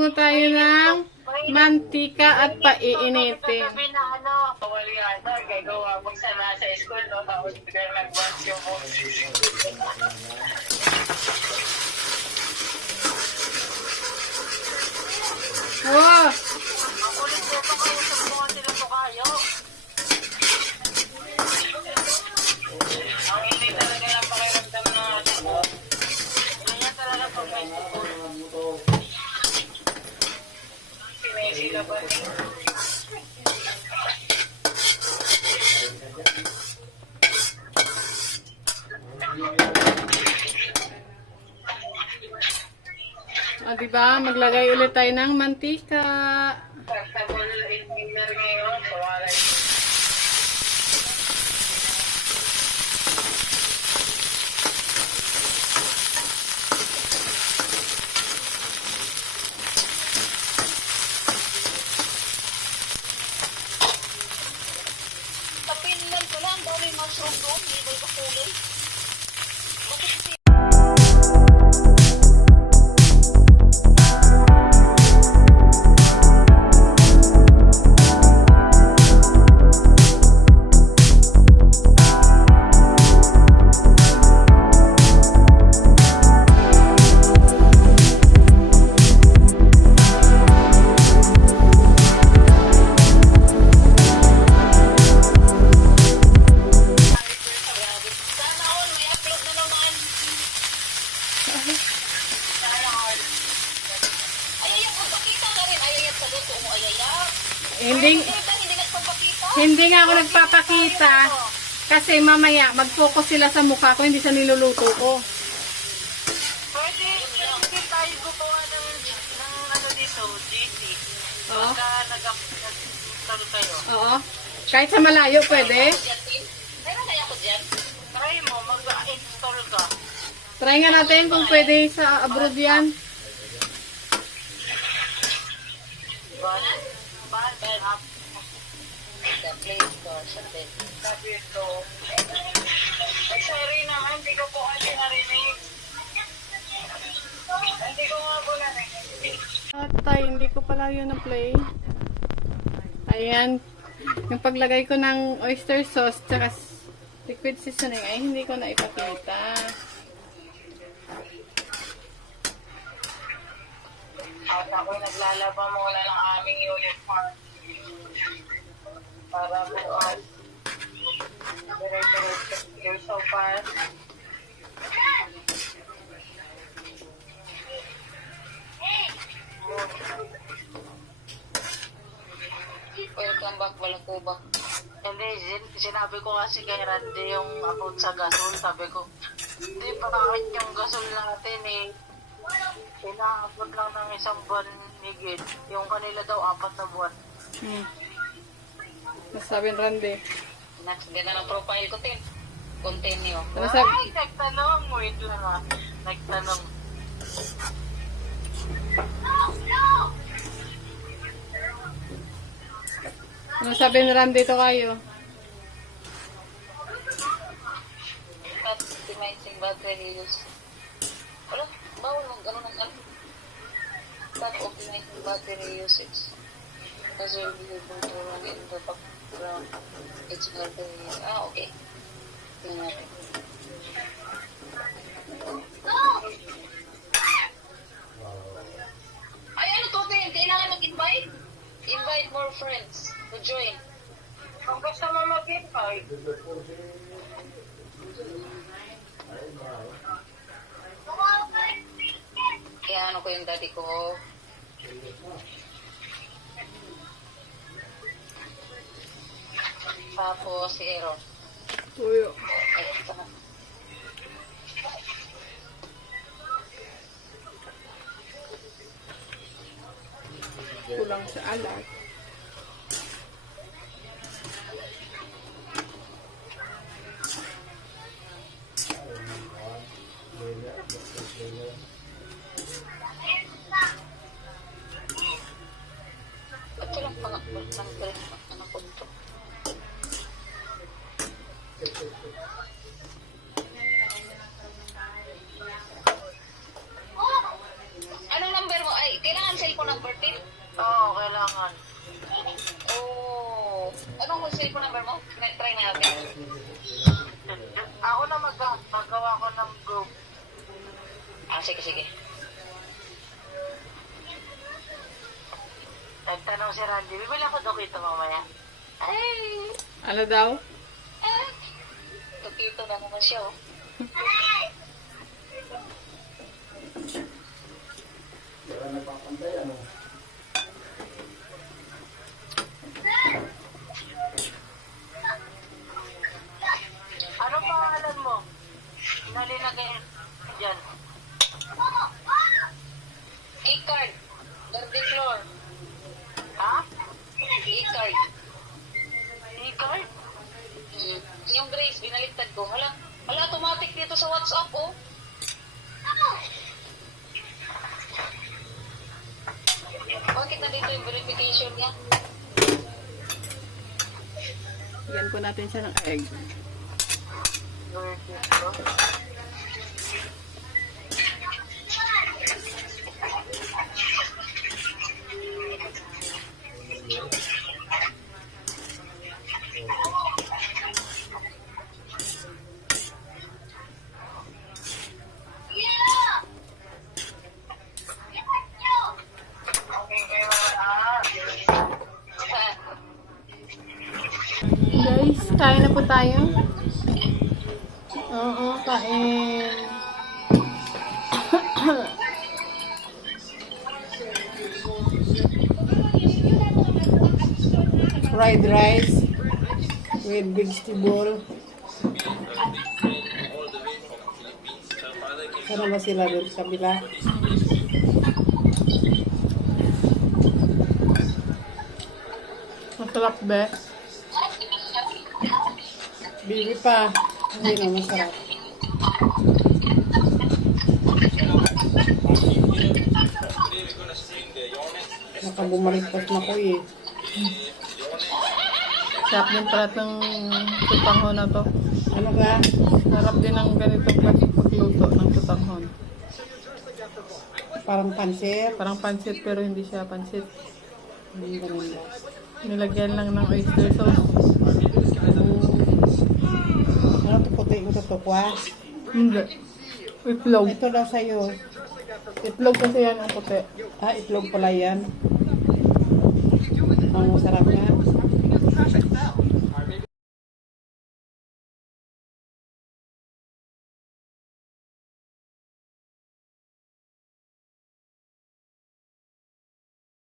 po tayo ng mantika at paiinitin. Sabi na ano, kawali ata, gagawa mo sa nasa school, no? Tapos bigla nag-watch yung mo. Wow! Ang kulit ko pa kayo sa mga sila po kayo. Ang hindi talaga yung pakiramdam na ano. Ganyan talaga pag may school. Sinesila ba niyo? O, diba? Maglagay ulit tayo ng mantika. Portable engineer ngayon, so wala yun. Kapinlan ko lang, daming mushroom doon, hindi ko kulay. Sana all, may upload na naman. Ayayap, magpakita ka rin. Ayayap sa luto mo, ayayap. Hindi, Hindi nagpapakita. hindi nga ako nagpapakita. Kasi mamaya, mag-focus sila sa mukha ko, hindi sa niluluto ko. Pwede tayo gumawa ng ano dito, GC. Oo. Pagka nag-upload kayo. Oo. Kahit sa malayo, pwede. Meron kaya ko dyan? Try mo, mag-install ka. Try nga natin kung pwede sa abroad yan. Bad up. The Play Store, siya din. Sabi ito. Ay, sorry naman, hindi ko po kasi narinig. Hindi ko nga po narinig. Atay, hindi ko pala yun na-play. Ayan. Yung paglagay ko ng oyster sauce tsaka liquid seasoning ay hindi ko na ipakita. At ako'y naglalaba muna ng aming uniform. Para bukas. Dire-diretso. You're so fast. Welcome back, walang kubak. Hindi, sinabi ko kasi kay Randy yung about sa gasol. Sabi ko, hindi pa kahit yung gasol natin eh. Inaabot lang ng isang buwan higit. Yung kanila daw 4 na buwan. Nasabi ni Randy. Next, ganda ng profile ko, Tin. Continue. Ano sabi? Ay, nagtanong. Wait lang ah. Nagtanong. Ano sabi ni Randy to kayo? Optimizing battery use. Wala, bawal mag ano ng ano. Stop optimizing battery usage. As will be able to run in the background. It's battery. Ah, okay. Tingnan natin. Ay, ano to, Tin? Kailangan mag-invite? Invite more friends to join. Kung gusto mo mag-invite, Kaya ano ko yung daddy ko. Tapos si Aaron. Tuyo. Ay, saka. Kulang sa alat. Ba't walang pangakbal ng drink? Ano ko ito? Anong number mo? Ay, kailangan cellphone number. galangan. Oh, anong cellphone number mo? Try natin. Ako na magawa ko ng group. Ah, sige, sige. Nagtanong si Randy, bibili ako dokito mamaya. Ay! Ano daw? Tukito na naman siya, oh. Ano pangalan mo? Nalinagay dyan. E-card. Garden floor. Ha? E-card. E-card? Yung Grace, binaliktad ko. Hala, automatic dito sa WhatsApp, oh. Bakit nandito yung verification niya? Bigyan po natin siya ng egg. Guys, kain na po tayo. Oo, kain. Fried rice with vegetable. Sana ba sila doon sa kabila? Masarap be. Bibi pa. Hindi na masarap. Nakabumalipas na ko eh. Sarap din pala itong tutanghon na to. Ano ka? Sarap din ang ganitong klaseng pagluto ng tutanghon. Parang pansit? Parang pansit pero hindi siya pansit. Ganun ba? Nilagyan lang ng oyster sauce. Ano ito puti ko ito kwa? Hindi. Itlog. Ito daw sa'yo. Itlog kasi yan ang puti. Ah, itlog pala yan. Ang masarap nga.